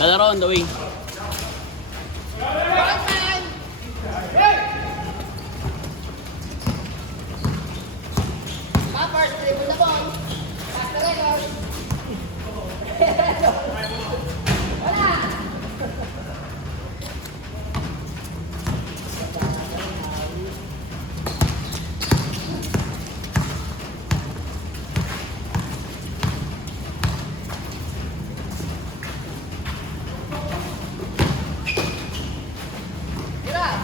Lalaro on the wing. Pappers, dribble the ball. Pass the record. Wala! Tira!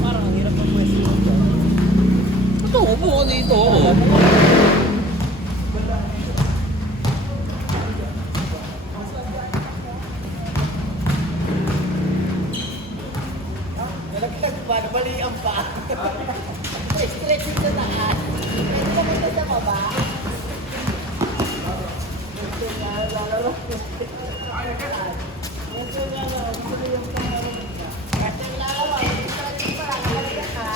Parang ang hirap ng pwesto ito. Ito, upo dito. Nalaglag pa, nabalian pa. Stretching sa taas. Pwede naman ito sa baba. Kasi lalaro, stretching pa, nakalimutan ka.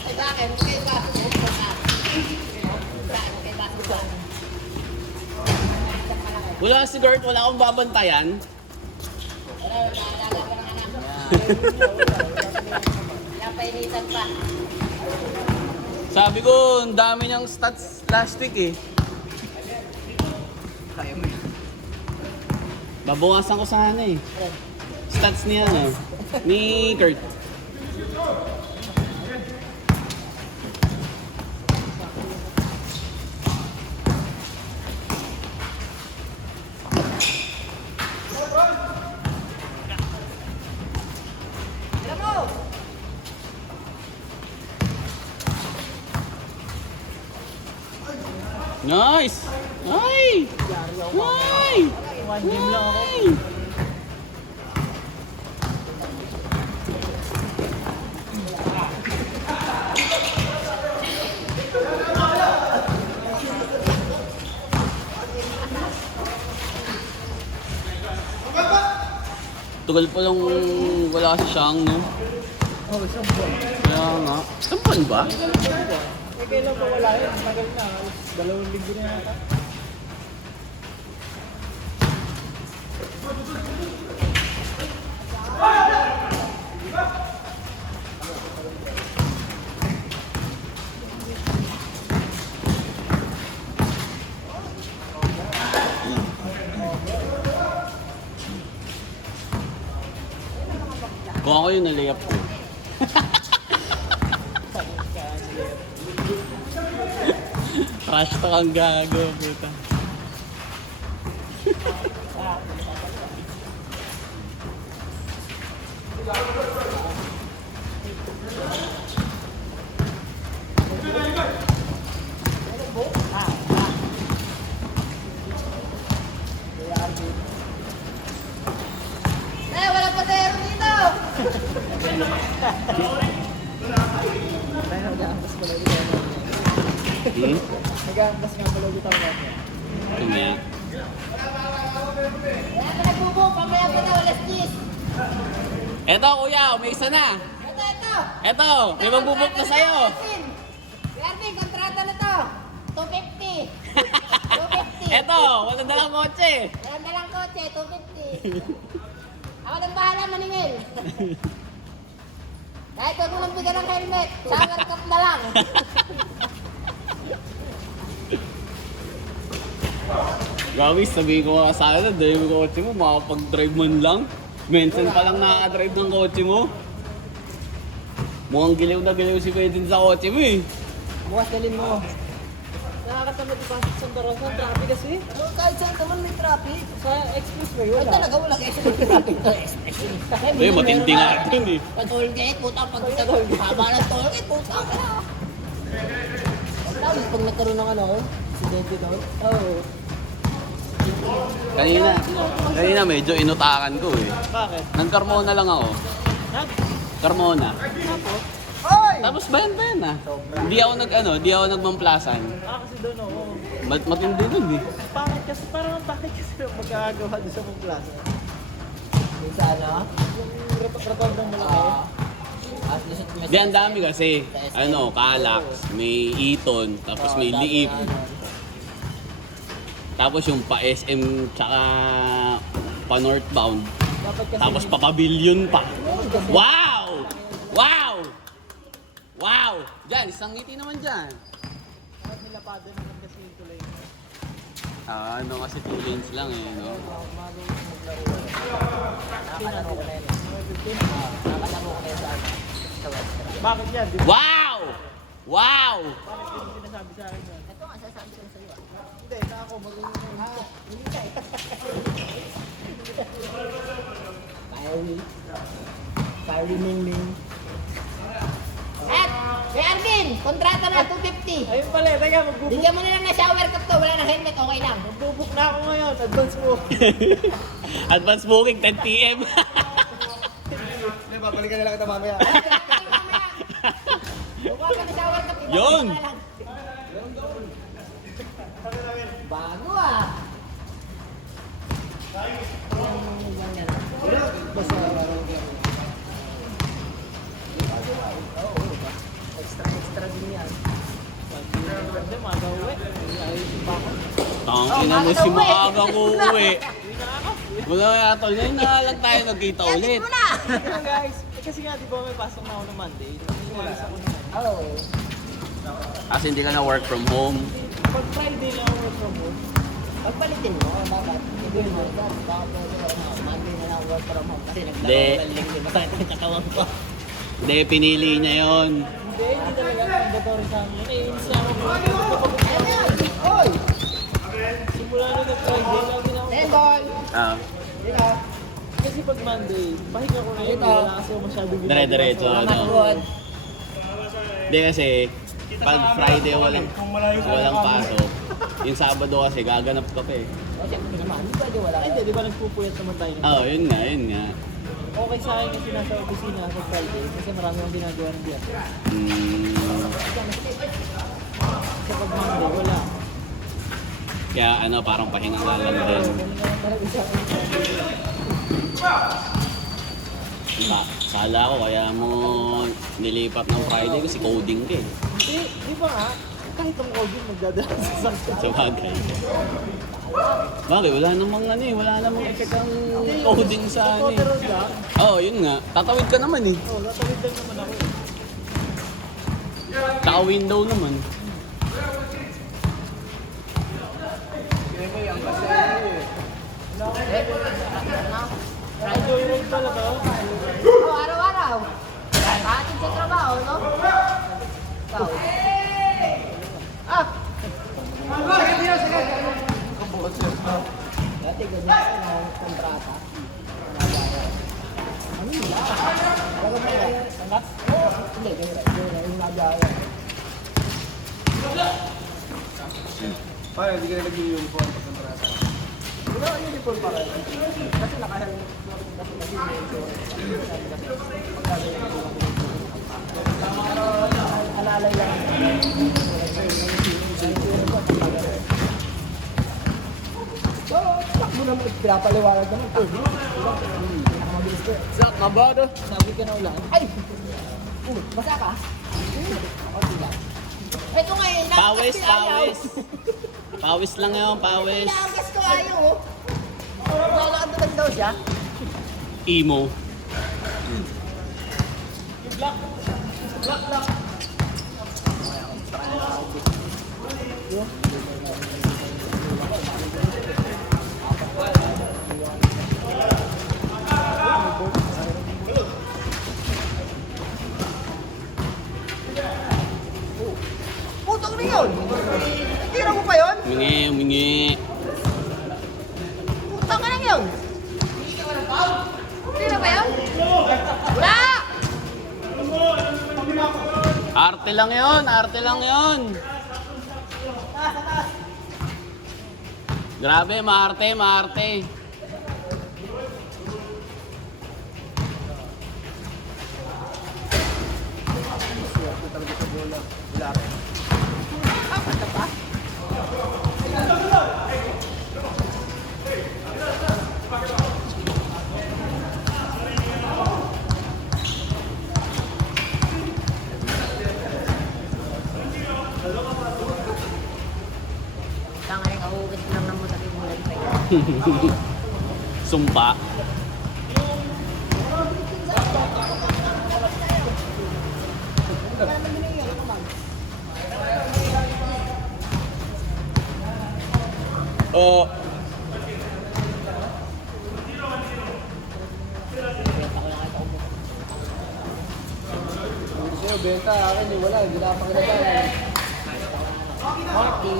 Ay, bakit? Kaya baso mo po ka. Kaya baso mo. Wala si Gert, wala akong babantayan. Pero naalala pa ng anak. Napainitan pa. Sabi ko, ang dami niyang stats last week eh. Kaya mo yan. Babawasan ko sana eh. Stats niya ano, ni Kurt. Alam mo! Nice! Ay! Ay! One game lang ako. Ay! Tugal pa lang wala si Shang, no? Oh, isang buwan. Kaya nga. Sampan ba? Eh, kailan pa wala yun? Tagal na. 2 linggo na yata. Kung ako yun, nalayap ko. Trash talk ang gago, puta. Eh, wala pa tero dito! Dahil nag-aampas pala ulit ako. Nag-aampas nga pala ulit ako. Tumaya. Kaya ka nagbubong, pamaya pa na, alas 10. Eto kuya, may isa na. Ito. Eto, may magbubuk na sa'yo. Erwin, kontrata na to. 250. 250. Eto, walang dalang kotse. Meron na lang kotse, 250. Ako nang bahala maningil. Kahit huwag mo nang bigyan ng helmet, shower cap na lang. Gawin, sabihin ko nga sana, dahil yung kotse mo, makapag-drive man lang. Minsan pa lang nakaka-drive ng kotse mo. Mukhang giliw na giliw si Pwedin sa kotse mo eh. Bukas dalhin mo. Nakakatamad ipasok sa Rosa. Traffic kasi. Oh, kahit saan naman may traffic. Sa expressway, Ay wala. talaga walang extra traffic to. Eh, matindi nga yun eh. Sa tollgate, puta, pag sa haba ng tollgate, puta ka na. Lalo pag nagkaroon ng ano, aksidente doon. Oo. Kanina medyo inutakan ko eh. Bakit? Nag-Carmona lang ako. Nag? Carmona. Tapos? Tapos bayan ah. Di ako nagmamplasan. Kasi doon ako. Matindi dun eh. Bakit kasi? Parang bakit kasi magkakagawa doon sa Mong Plaza? Yung sa ano? Yung record ng malaki. At least may Di, ang dami kasi. Ano, Calax, may Eton, tapos may Liip. Tapos yung pa-SM tsaka pa-northbound. Dapat kasi Tapos pa-pavilion pa. Wow! Wow! Wow! Diyan, isang ngiti naman dyan. dapat nilapado naman kasi yung tulay. Ano kasi 2 lanes lang eh, no? Nakakalaro ko na yun. Nakakalaro ko na yun sa ano? Sa Western. Bakit yan? Di ba? Wow! Wow! Bakit yung sinasabi sa akin yan? Ito nga, sasabi ko na sa'yo. Hindi, na ako marunong na yun. Hindi ka eh. Fiery Mingming. At, kay Arvin, kontrata na 250. Ayun pala, teka, magbubuk. Bigyan mo nilang na shower cap to, wala na helmet, okay lang. Magbubuk na ako ngayon. Advance mo. Advance booking, 10 p.m. Hindi, babalikan na lang kita mamaya. Buka ka na shower cap. Yun. Bago ah. Extra din yan. Hindi, magawin. Ayusin pa ako. Tangina mo si maagang uuwi. Wala yata, ngayon na lang tayo nagkita ulit. Mo na! Kaya guys, kasi nga di ba may pasok na ako ng Monday. Umalis ako na. Oo. Kasi hindi ka na work from home. Pag Friday na ako work from home. Pagpalitin mo, bakit? Hindi mo, baka pwede Monday na lang work from home kasi Hindi. nagdawal link, di ba? Ang katawan ko. Hindi, pinili niya yon. Hindi talaga mandatory sa amin. Naiinis na ako. Ayun na yan! Oy! Simula na nag-Friday, lagi na ako. Tendol! Ah, Kasi pag Monday, pahinga ko na yun. Ito. Wala kasi ako masyadong ginagawa. Dire-diretso. So, Ano? Good. Hindi kasi, pag Friday walang pasok, yung Sabado kasi gaganap ka pa eh. O, siyempre naman, hindi pwede wala. Ay, hindi, di ba nagpupuyat naman tayo? Oo, yun nga, yun nga. Okay sa akin kasi nasa opisina sa Friday kasi marami akong ginagawa ng biyak. Kasi pag Monday, wala. Kaya ano, parang pahinga nga lang din. Talaga sa akin. Sala ko, kaya mo nilipat ng Friday kasi coding ka eh. Di ba nga, kahit ang coding magdadala sa sakit. Sa bagay. Bakit? Wala namang ano eh, wala namang effect ang coding sa ano eh. Pero lang, Oo, yun nga. Tatawid ka naman eh. natawid lang naman ako eh. Tsaka window naman. Enjoy road pala ba? Oh, araw-araw. Atin sa trabaho, no? Ikaw. Ah! Dati ganyan na kontrata. Ano yun? Talaga ba yan? Sangat? Hindi, ganyan. Yung nagaya. Paano, hindi ka na nag-uniform pag kontrata? Wala ka uniform pa rin. Kasi nakahelmet. Alalay lang. So, takbo naman. Pinapaliwanag naman. Takbo. Mabilis Sak, mabado. Sabi ka na ulan. Ay! Basa ka? Okay lang. Ito nga eh, Pawis, nakakas ko ayaw. pawis. Pawis lang yun, pawis. Nakakas ko ayaw oh. Nakakatulag daw siya. Emo. Putong na yun! Tira mo pa yun? Mingi. Putang ka lang yun! Tira ba yun? Wala! Arte lang yun, arte lang yun. Grabe, maarte, maarte. Tanga rin, ahugit lang ng mga bulan pa yun. Sumpa. Oh, Sa'yo, benta. Akin, wala. Hindi na pa kinagaya. Marty.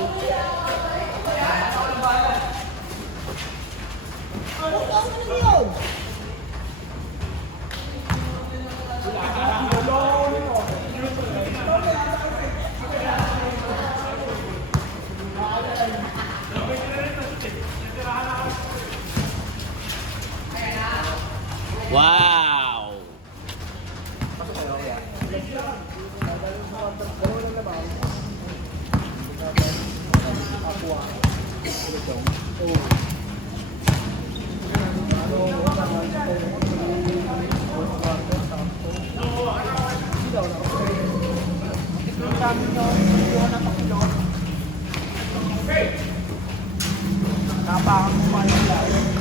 Putang ka lang yun! wow. Napakan mo pa yung lahat.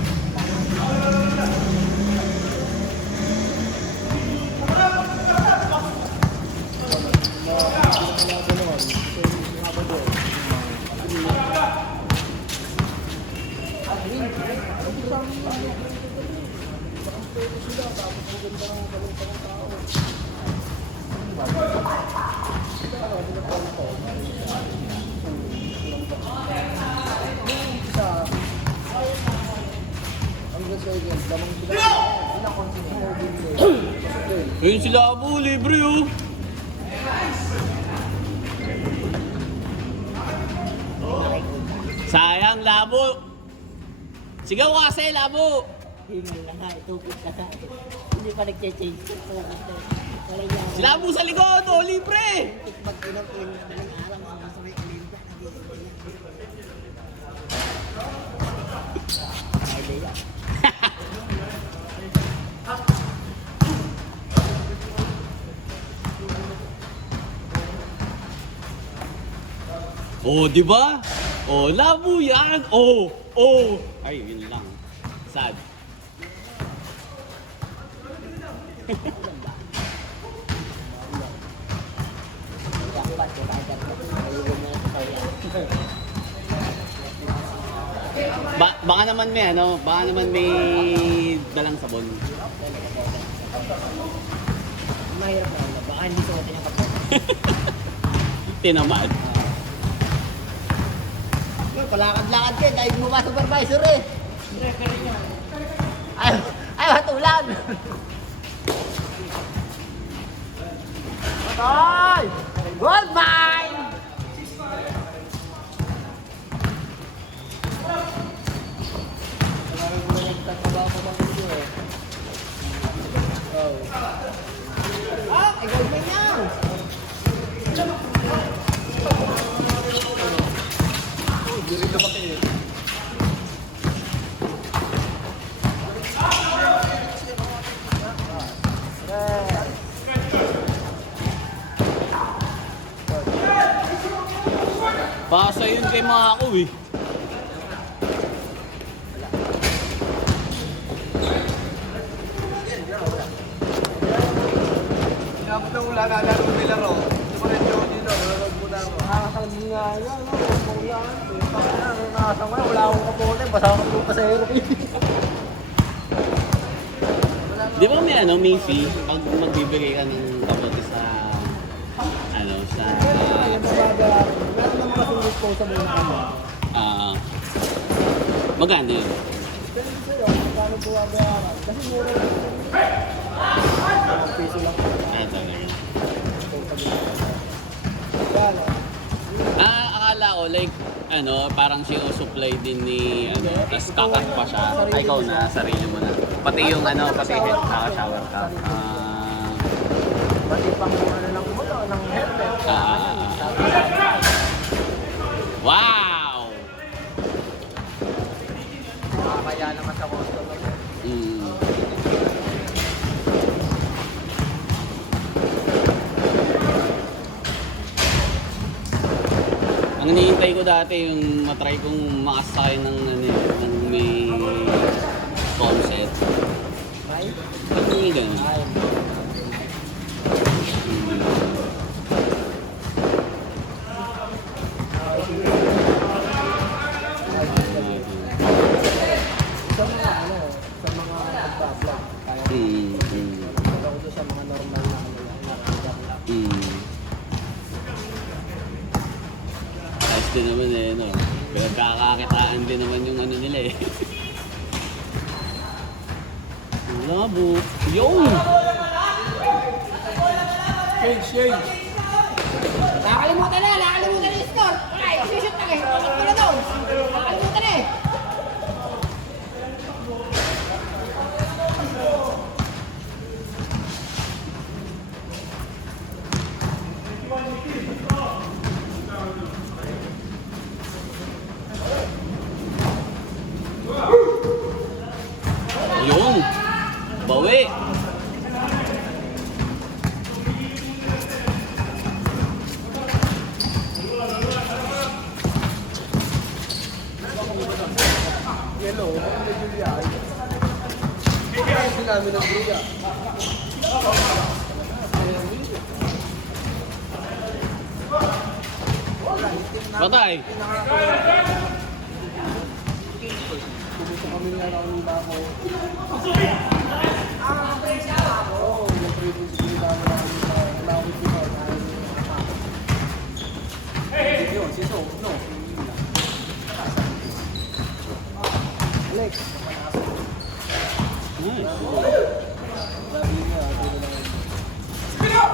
Ayun sila Abu, libre oh. Sayang, labo. Sigaw kasi, labo. Hingal na nga, itupit na nga. Hindi pa nag-change. Wala niya. Si labo sa likod, oh, libre. Pag-inom ko yung dalang araw, mga masakay kalimba. Ay, Bea. Oh, di ba? Oh, labo yan. Oh, oh. Ay, yun lang. Sad. Dapat ko kahit ako. Ayun na lang sa kaya. Baka naman may ano, baka naman may dalang sabon. Mahirap na wala. Baka hindi sumatin ang kapatid. Tinamad. Palakad-lakad ka, dahil mo ba supervisor eh. Ay, matulan. Patay! Gold mine! Ah, ay gold mine yan! yun kay Mako eh. Dapat na wala na laro nila ro. Dumaretso dito, nanonood muna ako. Nakakatalagin nga yun, no? Paulan. Nakasama na, wala akong kapote. Basa ako pa sa aeroplane. Di ba may ano, may fee pag magbibigay ka ng kapote sa ano, sa Yung babaga, meron naman kasing disposable na kami. magkano yun? Depende sa'yo, magkano po babayaran. Kasi mura lang. Ang piso lang. Talaga. Kaya, Akala ko like ano, parang sinusupply din ni ano, tas kakat pa siya. Ay, ikaw na, sarili mo na. Pati yung ano, pati head, shower cap. pati pang ano lang mo, ng helmet. Wow! Kaya naman sa customer. Mm. Ang hinihintay ko dati yung matry kong makasakay ng ano ng may concept. Right? May ganun. Ay, sa mga ano, sa mga nagpa-vlog. Kaya ako doon sa mga normal na ano lang, nakakita lang. Ayos din naman eh, no? Pinagkakakitaan din naman yung ano nila eh. Labo. Yung! Change! Nakalimutan na yung store. Ay, shoot na eh. Bakit mo na doon? Nakalimutan na eh. Yung! Bawi! Yellow, hindi Julia. Kaya sinabi ng Julia. Patay! Pumunta kami nga ako ng bako. Oo, yung previous video namin sa Lawit dito. Yun, si So, no. Alex, Nice. sabi niya, dito lang.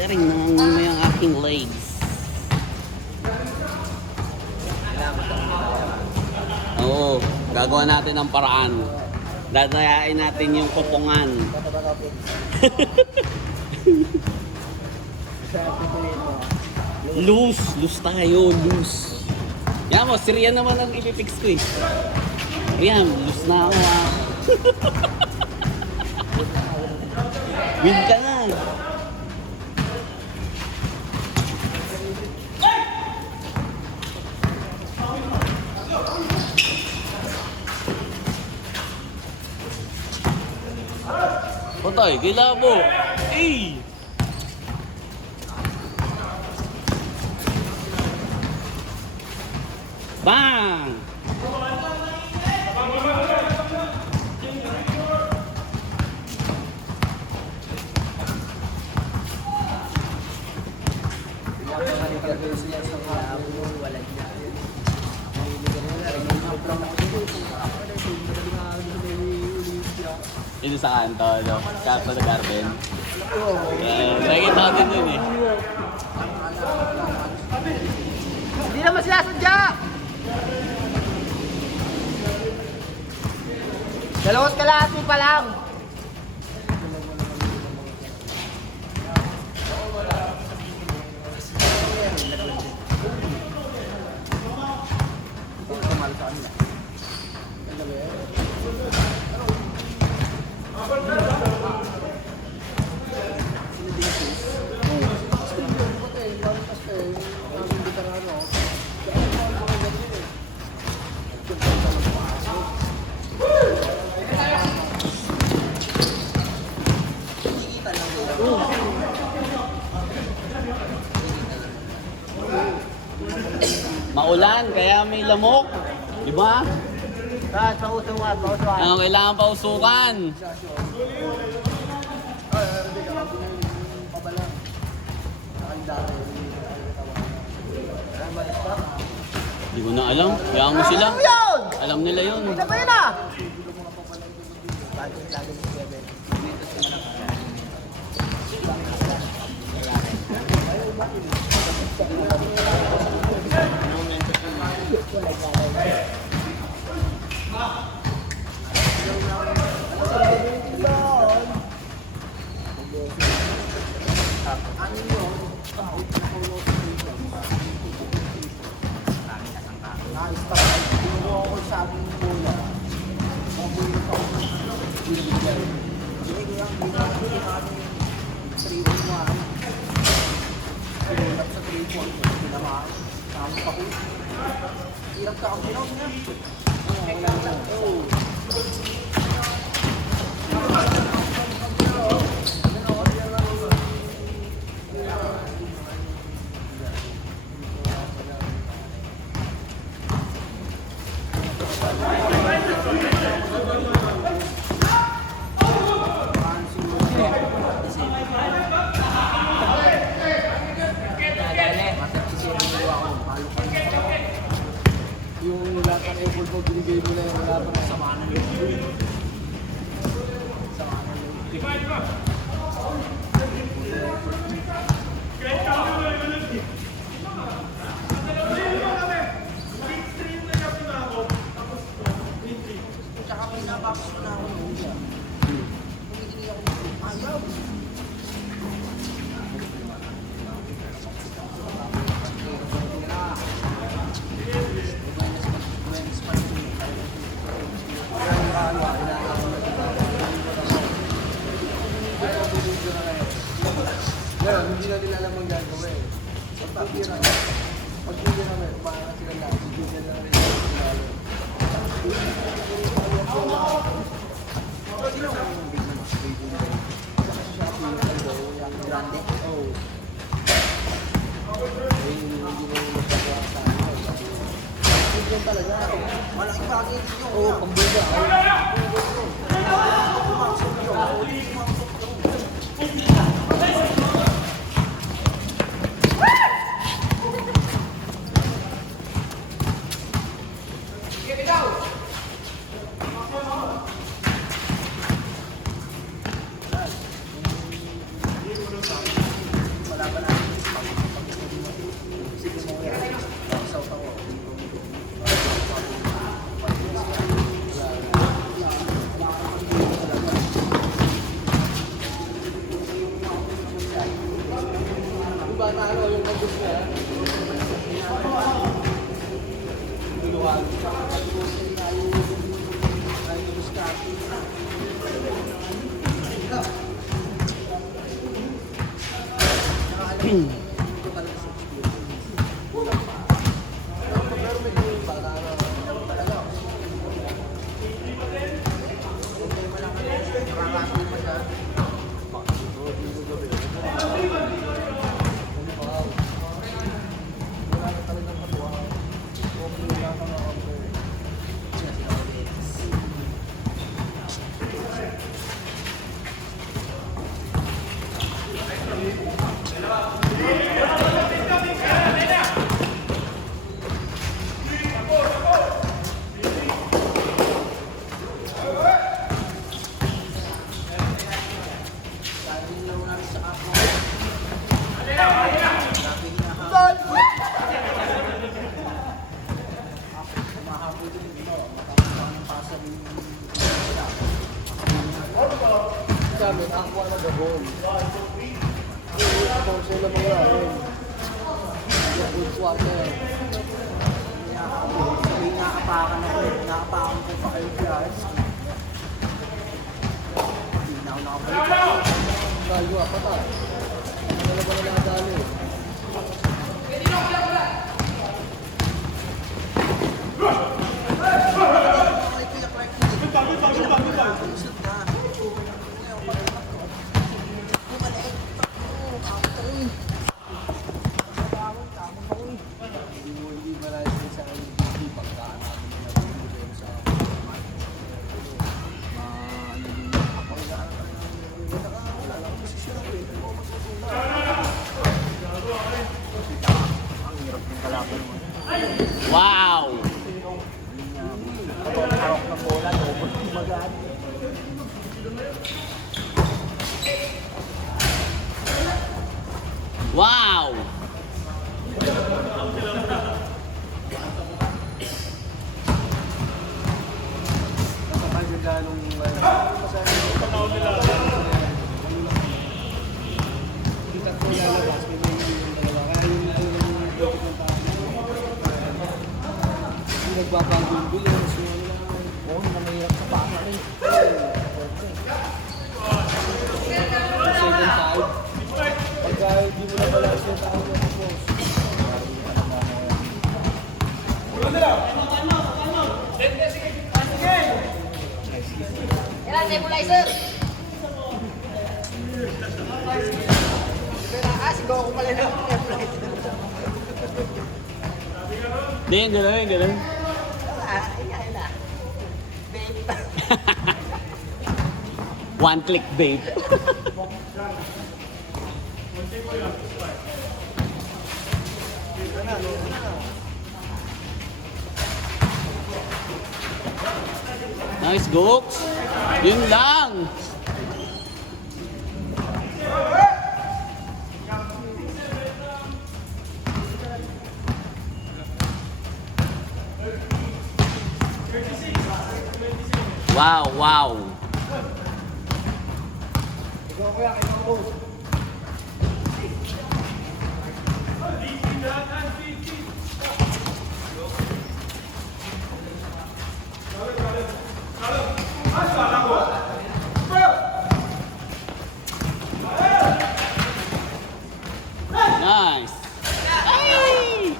Aring, nangangamoy ang aking legs. Oo, gagawa natin ng paraan. Dadayain natin yung kupungan. Loose tayo, loose. Yan mo, si Rian naman ang ipipix ko eh. Rian, loose na ako ah. Win ka na. Patay, kilabo. Eh! Bang! Ito sa kanto, no? Kanto na garden. Nakikita ko din yun eh. Hindi naman sila sadya. Dalawat kalahati pa lang. Maulan, kaya may lamok. Di ba? Brad, pausukan, pausukan. Ang kailangan pausukan. Di ko na alam. Kaya mo sila. Ano yun? Alam nila yun. Ano ba yun ah? Yung lahat ng effort mo, binigay mo na yung wala pa ng sama ng loob. Ngayon, hindi na nila alam ang gagawin. Pag-tira na, umaangat sila na, si Julian na rin ang sinalo. Sino ang big na mas baby na rin? Saka siya yung grande. Oo. Hindi na yung magagawa sa akin. Julian talaga. Malaking bagay dito. Oo, pangbuga. Sabi, ako na gabon. Ako sila mga ayun. Good water. Nakakapakan ako. Nakakapakan ko pa kayo guys. Hindi na ako nakabalik. Dalawa pa ta. Dalawa na nakadali. Pwede na ako lang. Hindi mo hindi malay Wow! Kapag yung lalong hindi tatlo lalabas, may yung dalawa. Kaya yung topic ng tao. Yung nagbabago yung bills, yung na mahirap sa paa rin. Second time. Pagka hindi mo na pala siya tao yung boss. Yan, nebulizer. Sigaw ko pala ng nebulizer. Hindi, ganun, ganun. Ayan na. Babe. One click, babe. Nice, Gooks. Yun lang. Wow, wow. Ikaw kuya, kayo ang boss. Nice. Ay!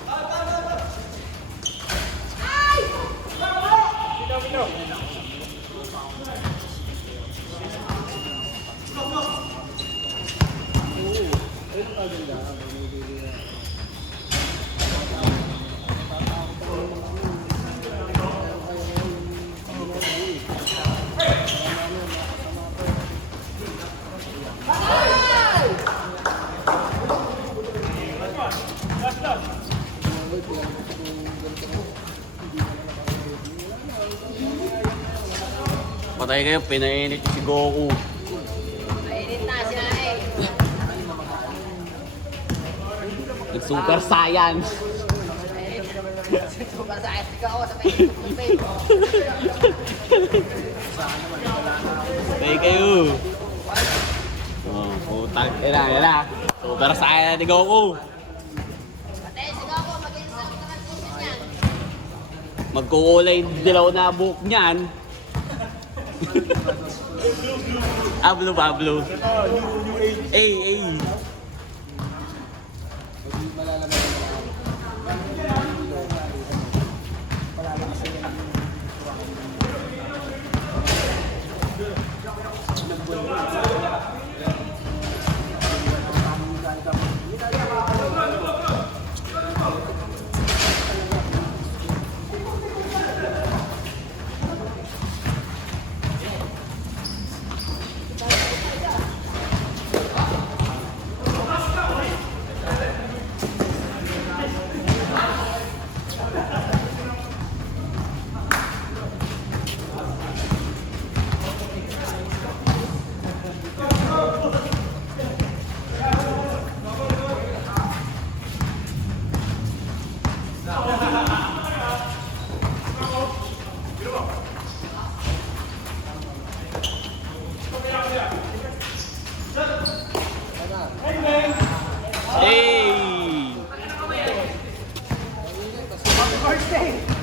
Patay kayo, pinainit si Goku. Mainit na siya eh. Nag-super science. Super sa akin. Sigaw ako sa Facebook ng babe. Patay kayo. Oh, putang ina, yan na. Super science ni Goku. Ate, sigaw ako. Mag-inis ang transition yan. Magkukulay dilaw na buhok niyan. Ablo, Pablo. Ay. Hey! Birthday!